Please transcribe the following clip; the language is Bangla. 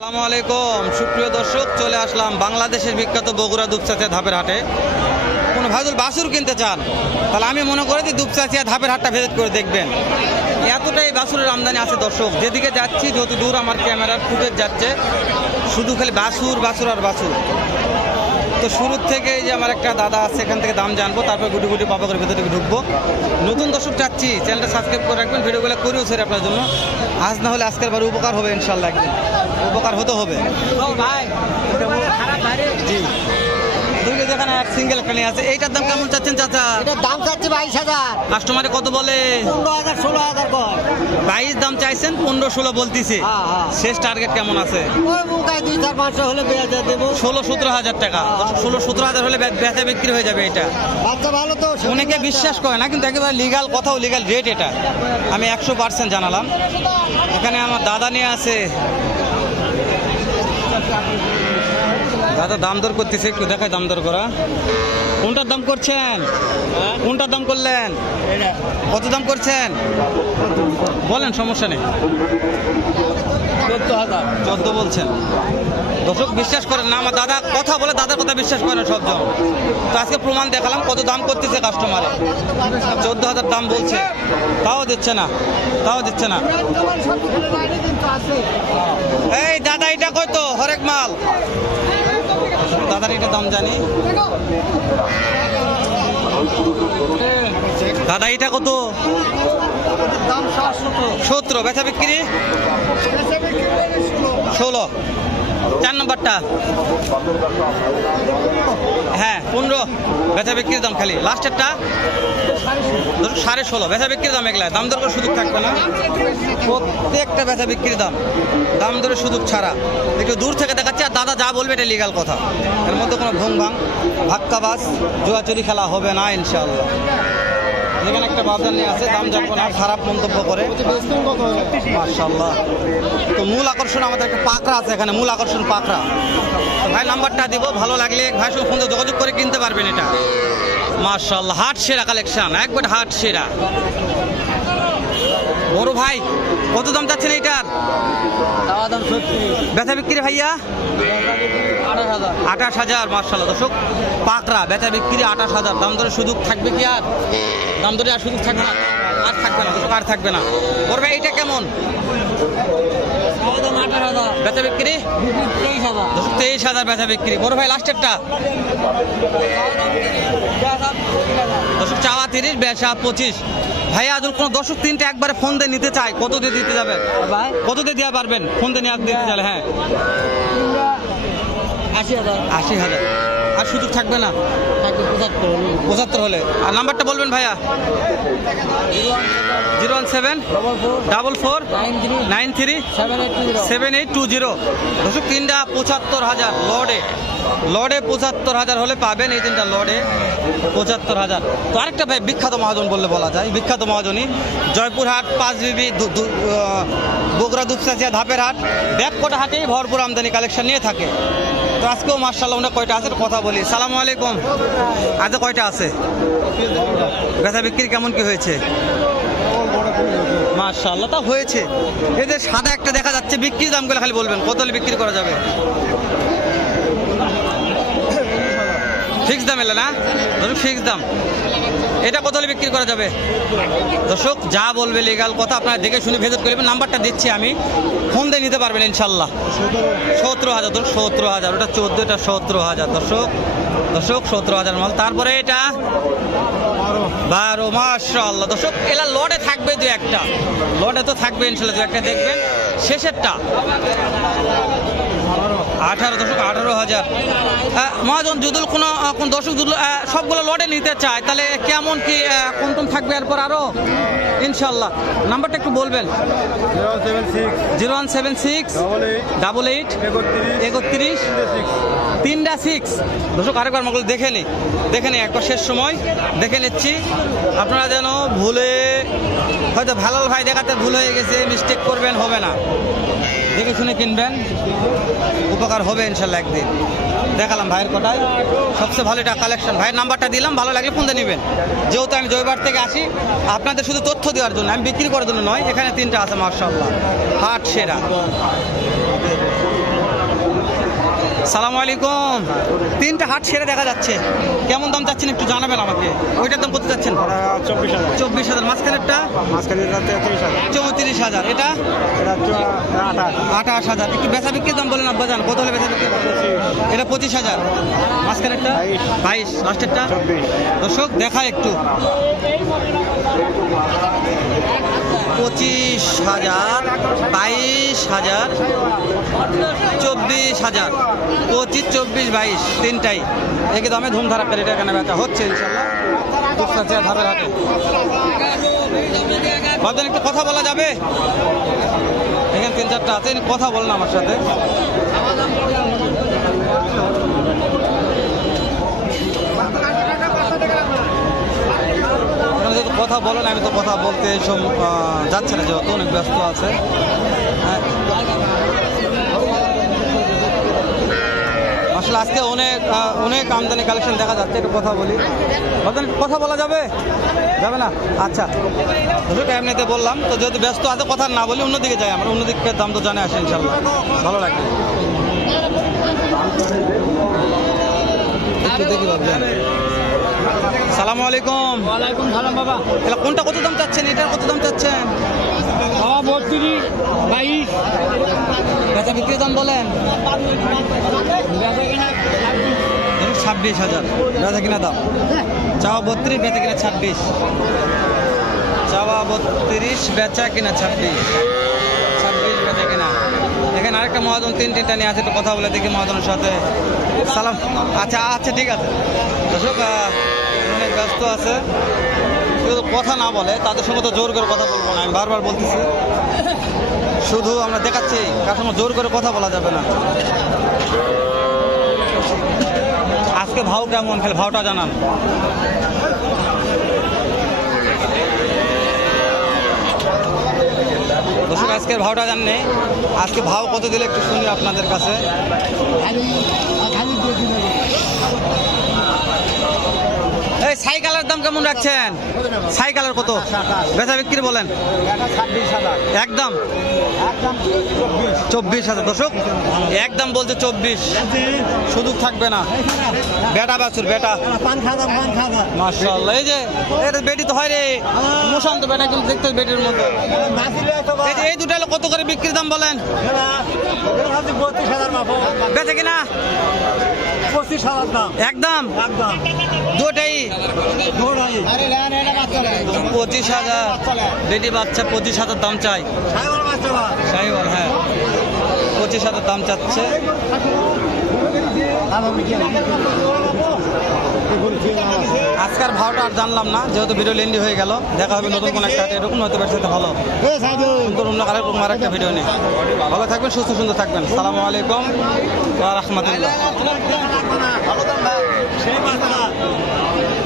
আসসালামু আলাইকুম। সুপ্রিয় দর্শক, চলে আসলাম বাংলাদেশের বিখ্যাত বগুড়া দুপচাচিয়া ধাপের হাটে। কোন ভাইদুল বাসুর কিনতে চান? তাহলে আমি মনে করি যে দুপচাচিয়া ধাপের হাটটা ভিজিট করে দেখবেন। এতটাই বাসুরের আমদানি আছে দর্শক। যেদিকে যাচ্ছি যত দূর আমার ক্যামেরার ফুটেজ যাচ্ছে, শুধু খালি বাসুর বাসুর আর বাসুর। তো শুরুর থেকে যে আমার একটা দাদা আছে এখান থেকে দাম জানব তারপর গুটি গুটি পাপা করে ভেতরে ঢুকবো। নতুন দর্শক চাচ্ছি চ্যানেলটা সাবস্ক্রাইব করে রাখবেন ভিডিওগুলো করেও সেরে আপনার জন্য। আজ না হলে আজকের বারে উপকার হবে ইনশাল্লাহ একদিন। উপকার হতে হবে। ভাই জি দুইটা যেখানে এক সিঙ্গেল একটা নিয়ে আছে এইটার দাম কেমন চাচ্ছেন চাচা? এটার দাম চাচ্ছি বাইশ হাজার। কাস্টমারে কত বলে? পনেরো হাজার ষোলো হাজার কয়? বাইশ দাম চাইছেন পনেরো ষোলো বলতিছে। হ্যাঁ, হ্যাঁ। শেষ টার্গেট কেমন আছে? দুই চার পাঁচশো হলে দেবো। ষোলো সতেরো হাজার টাকা। ষোলো সতেরো হাজার হলে বেচা বিক্রি হয়ে যাবে এটা। বাচ্চা ভালো তো অনেকে বিশ্বাস করে না কিন্তু একেবারে লিগাল কথাও লিগাল রেট এটা। আমি একশো পার্সেন্ট জানালাম। এখানে আমার দাদা নিয়ে আছে। দাদা দাম দর করতেছে একটু দেখায় দাম দর করা। কোনটার দাম করছেন? কোনটার দাম করলেন? কত দাম করছেন? বলেন সমস্যা নেই। চোদ্দ হাজার। চোদ্দ বলছেন। দর্শক বিশ্বাস করেন না আমার দাদা কথা বলে দাদার কথা বিশ্বাস করে না সবজন। তো আজকে প্রমাণ দেখালাম কত দাম করতেছে কাস্টমারে চোদ্দ হাজার দাম বলছে। তাও দিচ্ছে না। তাও দিচ্ছে না। এই দাদা এটা কত? হরেক মাল। দাদার এটা দাম জানি। দাদা এটা কত? দাম সতেরো। বেচা বিক্রি? ষোলো। চার নম্বরটা। হ্যাঁ পনেরো। বেচা বিক্রির দাম খালি। লাস্টেরটা? সাড়ে ষোলো। বেচা বিক্রির দাম এগুলা দাম দর সুযোগ থাকবে না। প্রত্যেকটা বেচা বিক্রির দাম। দাম দরে সুযোগ ছাড়া। একটু দূর থেকে দেখাচ্ছে, আর দাদা যা বলবে এটা লিগাল কথা। এর মধ্যে কোনো ভুং ভাং ভাক্কাবাস জুয়াচুরি খেলা হবে না, ইনশাআল্লাহ। যেখানে একটা বাজার নিয়ে আছে, দাম জানব না, খারাপ মন্তব্য করে। মার্শাল্লাহ তো মূল আকর্ষণ আমাদের একটা পাকড়া আছে এখানে, মূল আকর্ষণ পাকড়া। ভাই, নাম্বারটা দিব, ভালো লাগলে ভাই সঙ্গে ফোন যোগাযোগ করে কিনতে পারবেন এটা। মার্শাল্লাহ হাট সেরা কালেকশন একবার হাট সেরা। বড় ভাই কত দাম চাচ্ছেন এইটার? বেচা বিক্রি ভাইয়া? আঠাশ হাজার। আঠাশ হাজার মার্শাল্লাহ দর্শক পাকড়া বেচা বিক্রি আঠাশ হাজার। দাম দরে সুযোগ থাকবে কি আর? দাম দরে আর সুযোগ থাকবে না? আর থাকবে না দর্শক আর থাকবে না। বড় ভাই এইটা কেমন? বেচা বিক্রি? তেইশ হাজার। বেচা বিক্রি। বড় ভাই লাস্টেরটা দর্শক চাওয়া তিরিশ বেচা পঁচিশ। ভাই আদুল কোনো দর্শক তিনটে একবারে ফোন দিয়ে নিতে চায়। কত দিয়ে দিতে যাবেন ভাই? কত দিয়ে দেওয়া পারবেন? ফোন দিয়ে নেওয়া দিতে চাইলে হ্যাঁ। আশি হাজার। আশি হাজার। আর সুযোগ থাকবে না? পঁচাত্তর। হলে। আর নাম্বারটা বলবেন ভাইয়া? Zero one seven double four nine three seven eight two zero. Zero তিনটা পঁচাত্তর হাজার লর্ডে। লর্ডে পঁচাত্তর হাজার হলে পাবেন এই তিনটা লডে পঁচাত্তর হাজার। তো আরেকটা ভাই বিখ্যাত মহাজন বললে বলা যায়। বিখ্যাত মহাজনই। জয়পুরহাট পাঁচ বিবি দু- দু- আহ, বগুড়া দুপসাচিয়া ধাপের হাট। ব্যাগকোটা হাটেই ভরপুর আমদানি কালেকশন নিয়ে থাকে। তো আজকেও মার্শাল্লাহ আমরা কয়টা আছে কথা বলি। সালাম আলাইকুম। আজ কয়টা আছে? বেচা বিক্রি কেমন কি হয়েছে? মার্শাল্লাহ তা হয়েছে। এদের সাদা একটা দেখা যাচ্ছে, বিক্রির দামগুলো খালি বলবেন, কত বিক্রি করা যাবে? ফিক্স দাম এলে না? ধরুন ফিক্স দাম। এটা কত হলে বিক্রি করা যাবে? দর্শক, যা বলবে লিগাল কথা, আপনারা দেখে শুনে ভেজত করবেন নাম্বারটা দিচ্ছি আমি। ফোন দিয়ে নিতে পারবেন ইনশাল্লাহ সতেরো হাজার ধরুন সতেরো হাজার। ওটা চোদ্দ এটা সতেরো হাজার, দর্শক। দর্শক, সতেরো হাজার মাল। তারপরে এটা বারো মাশাল্লাহ দর্শক, এলা লটে থাকবে দু একটা। লটে তো থাকবে ইনশাল্লাহ দু একটা দেখবেন। শেষেরটা। আঠারো দশক আঠারো হাজার। মহাজন যদি কোনো কোন দর্শক যদি সবগুলো লটে নিতে চায় তাহলে কেমন কি আহ, কোন কোন থাকবে এরপর আরও ইনশাল্লাহ নাম্বারটা একটু বলবেন। Zero seven six. Zero one seven six double eight একত্রিশ তিনটা সিক্স দর্শক, আরেকবার মগল দেখে নি। দেখে নি, একবার শেষ সময়। দেখে নিচ্ছি। আপনারা যেন ভুলে, হয়তো ভালাল ভাই দেখাতে ভুল হয়ে গেছে মিস্টেক করবেন, হবে না। দেখে শুনে কিনবেন। উপকার হবে ইনশাল্লাহ একদিন। দেখালাম ভাইয়ের কোটায় সবচেয়ে ভালো এটা কালেকশন ভাইয়ের নাম্বারটা দিলাম, ভালো লাগলে দিয়ে নেবেন। যেহেতু আমি জয়বার থেকে আসি, আপনাদের শুধু তথ্য দেওয়ার জন্য, আমি বিক্রি করার জন্য নয়, এখানে তিনটা আছে মার্শাল্লাহ হাট সেরা। সালাম আলাইকুম। তিনটা হাট সেরে দেখা যাচ্ছে। কেমন দাম চাচ্ছেন একটু জানাবেন আমাকে। ওইটার দাম কত চাচ্ছেন? চব্বিশ হাজার। চব্বিশ হাজার। মাঝখানেরটা? চৌত্রিশ হাজার। এটা? আঠাশ। হাজার। একটু বেচা বিক্রির দাম বলেন আব্বা জান। কত হলে বেচা বিক্রি এটা পঁচিশ হাজার। মাঝখানেরটা। বাইশ। লাস্টেরটা? দর্শক দেখা একটু। পঁচিশ হাজার, বাইশ হাজার, চব্বিশ হাজার, পঁচিশ, চব্বিশ, বাইশ, তিনটাই। একই দামে ধুমধারাক্কা এটা এখানে বেচা হচ্ছে ভাবছেন একটু কথা বলা যাবে? এখানে তিন চারটা আছে, কথা বলেন আমার সাথে। যেহেতু কথা বলেন, আমি তো কথা বলতে এইসব যাচ্ছে না, যেহেতু অনেক ব্যস্ত আছে। হ্যাঁ। আসলে আজকে অনেক অনেক আমদানি কালেকশন দেখা যাচ্ছে, একটু কথা বলি। কথা বলা যাবে? যাবে না? আচ্ছা। দর্শক, এমনিতে বললাম, তো যেহেতু ব্যস্ত আছে, কথা না বলি অন্যদিকে যাই আমরা। অন্যদিকে দাম তো জানে আসে ইনশাল্লাহ ভালো লাগে দেখি ভাবছেন সালামু আলাইকুম। ওয়ালাইকুম সালাম বাবা। তাহলে কোনটা কত দাম চাচ্ছেন? এটার কত দাম চাচ্ছেন? বাবা বত্রিশ বাইশ। বেচা বিক্রির দাম বলেন। ছাব্বিশ হাজার। বেচা কিনা দাম? চাওয়া বত্রিশ বেচা কিনা ছাব্বিশ। চাওয়া বত্রিশ বেচা কিনা ছাব্বিশ। ছাব্বিশ বেচা কিনা। এখানে আরেকটা মহাজন তিন তিনটা নিয়ে আছে একটু কথা বলে দেখি মহাজনের সাথে। সালাম। আচ্ছা আচ্ছা ঠিক আছে। দর্শক অনেক ব্যস্ত আছে। শুধু কথা না বলে, তাদের সঙ্গে তো জোর করে কথা বলব না, আমি বারবার বলতেছি। শুধু আমরা দেখাচ্ছি, কার সঙ্গে জোর করে কথা বলা যাবে না। আজকে ভাও কেমন? খেলে ভাওটা জানান। দর্শক আজকের ভাওটা জাননি। আজকে ভাও কত দিলে একটু শুনি আপনাদের কাছে খালি খালি দিয়ে দিবে এই সাইকেলের দাম কেমন রাখছেন? সাইকেলের কত? বেচা বিক্রি বলেন। একদম? চব্বিশ হাজার। দর্শক, একদম বলছে চব্বিশ। শুধু থাকবে না। বেটা বাছুর, বেটা। মাশাআল্লাহ, এই যে এটা বেটি তো হয় রে। মুশান্ত বেটা কিন্তু দেখতে বেটির মতো। এই দুটো কত করে বিক্রির দাম বলেন? বেচে কিনা? পঁচিশ হাজার দাম একদম। দুটাই পঁচিশ হাজার। বেটি বাচ্চা পঁচিশ হাজার দাম চাই। হ্যাঁ। পঁচিশ হাজার দাম চাচ্ছে। আজকের ভাওটা আর জানলাম না, যেহেতু ভিডিও লেন্ডি হয়ে গেল, দেখা হবে নতুন কোনো একটা এরকম হয়তো সাথে, ভালো। সুন্দর অন্য আরেকরকম আরেকটা ভিডিও নিয়ে ভালো থাকবেন, সুস্থ, সুন্দর থাকবেন। সালামু আলাইকুম রহমতুল্লাহ।